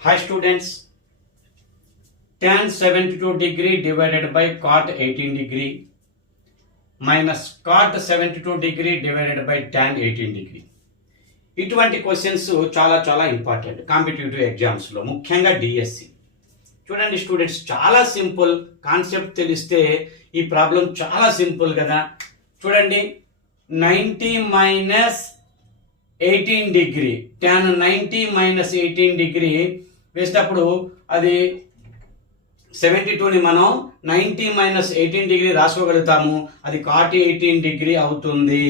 Hi students, tan 72 degree divided by cot 18 degree minus cot 72 degree divided by tan 18 degree. ఇటువంటి questions చాలా important competitive ఎగ్జామ్స్లో, ముఖ్యంగా DSC. చూడండి students, చాలా simple concept తెలిస్తే ఈ ప్రాబ్లం చాలా సింపుల్ కదా. చూడండి, 90 minus 18 degree, tan 90 minus 18 degree వేసేటప్పుడు అది 72ని మనం 90 మైనస్ 18 డిగ్రీ రాసుకోగలుగుతాము. అది cot 18 డిగ్రీ అవుతుంది.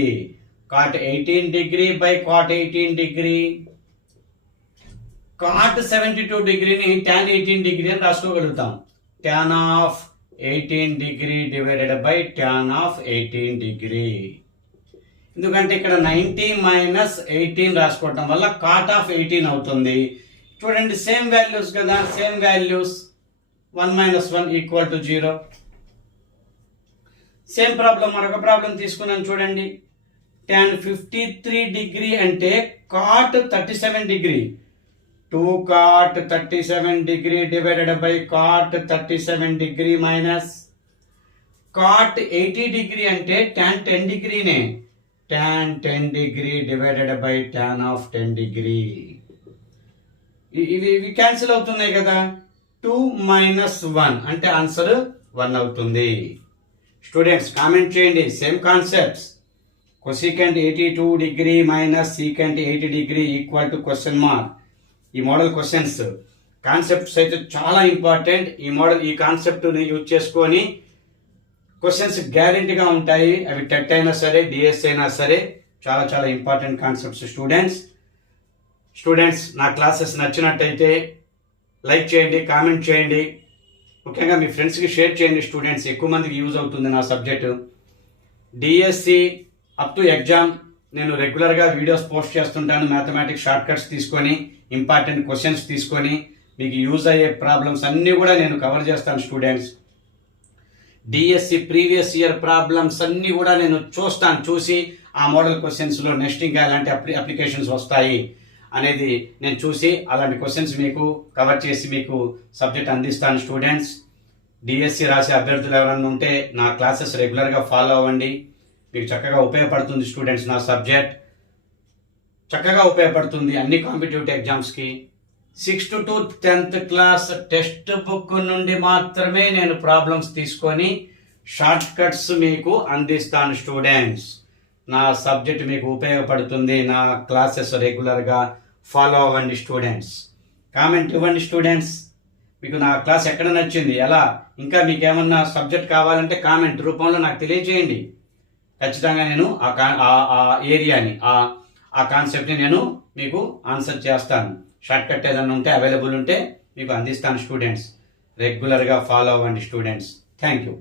cot 18 degree by cot 18 degree. cot 72 డిగ్రీని tan 18 డిగ్రీ అని రాసుకోగలుగుతాం. tan of 18 degree divided by tan of 18 degree. ఎందుకంటే ఇక్కడ 90 మైనస్ 18 రాసుకోవటం వల్ల cot ఆఫ్ 18 అవుతుంది. చూడండి, సేమ్ వాల్యూస్ కదా, same values. 1 minus 1 equal to 0. Same problem, మరొక ప్రాబ్లం తీసుకున్నాను చూడండి. tan 53 డిగ్రీ అంటే cot 37 degree. 2 cot 37 degree divided by cot 37 degree minus cot 80 degree అంటే tan 10 డిగ్రీనే. tan 10 degree divided by tan of 10 degree. ఇవి cancel అవుతున్నాయి కదా. 2 minus 1 అంటే answer 1 అవుతుంది. స్టూడెంట్స్ కామెంట్ చేయండి. Same concepts. Cosecant 82 degree minus secant 80 degree equal to question mark. ఈ model questions concepts అయితే చాలా ఇంపార్టెంట్. ఈ కాన్సెప్ట్ని యూజ్ చేసుకొని క్వశ్చన్స్ గ్యారెంటీగా ఉంటాయి. అవి టెట్ అయినా సరే, డిఎస్ అయినా సరే, చాలా ఇంపార్టెంట్ కాన్సెప్ట్స్. స్టూడెంట్స్ నా క్లాసెస్ నచ్చినట్టయితే లైక్ చేయండి, కామెంట్ చేయండి, ముఖ్యంగా మీ ఫ్రెండ్స్కి షేర్ చేయండి. స్టూడెంట్స్, ఎక్కువ మందికి యూజ్ అవుతుంది నా subject. DSC up to exam నేను రెగ్యులర్గా వీడియోస్ పోస్ట్ చేస్తుంటాను. మ్యాథమెటిక్స్ షార్ట్ కట్స్ తీసుకొని, ఇంపార్టెంట్ క్వశ్చన్స్ తీసుకొని, మీకు యూజ్ అయ్యే ప్రాబ్లమ్స్ అన్నీ కూడా నేను కవర్ చేస్తాను. Students, DSC previous year problems అన్నీ కూడా నేను చూసి ఆ మోడల్ క్వశ్చన్స్లో నెక్స్ట్ ఇంకా ఎలాంటి అప్లికేషన్స్ వస్తాయి అనేది నేను చూసి అలాంటి క్వశ్చన్స్ మీకు కవర్ చేసి మీకు సబ్జెక్ట్ అందిస్తాను. స్టూడెంట్స్, డిఎస్సి రాసే అభ్యర్థులు ఎవరన్నా ఉంటే నా క్లాసెస్ రెగ్యులర్గా ఫాలో అవ్వండి. మీకు చక్కగా ఉపయోగపడుతుంది. స్టూడెంట్స్, నా సబ్జెక్ట్ చక్కగా ఉపయోగపడుతుంది అన్ని కాంపిటేటివ్ ఎగ్జామ్స్కి. 6th to 10th class text book నుండి మాత్రమే నేను ప్రాబ్లమ్స్ తీసుకొని షార్ట్ కట్స్ మీకు అందిస్తాను. స్టూడెంట్స్, నా సబ్జెక్ట్ మీకు ఉపయోగపడుతుంది. నా క్లాసెస్ రెగ్యులర్గా ఫాలో అవ్వండి. స్టూడెంట్స్, కామెంట్ ఇవ్వండి. స్టూడెంట్స్, మీకు నా క్లాస్ ఎక్కడ నచ్చింది, ఎలా, ఇంకా మీకు ఏమన్నా సబ్జెక్ట్ కావాలంటే కామెంట్ రూపంలో నాకు తెలియజేయండి. ఖచ్చితంగా నేను ఆ ఏరియాని, ఆ కాన్సెప్ట్ని నేను మీకు ఆన్సర్ చేస్తాను. షార్ట్ కట్ ఏదైనా ఉంటే అవైలబుల్ ఉంటే మీకు అందిస్తాను. స్టూడెంట్స్, రెగ్యులర్గా ఫాలో అవ్వండి. Students, thank you.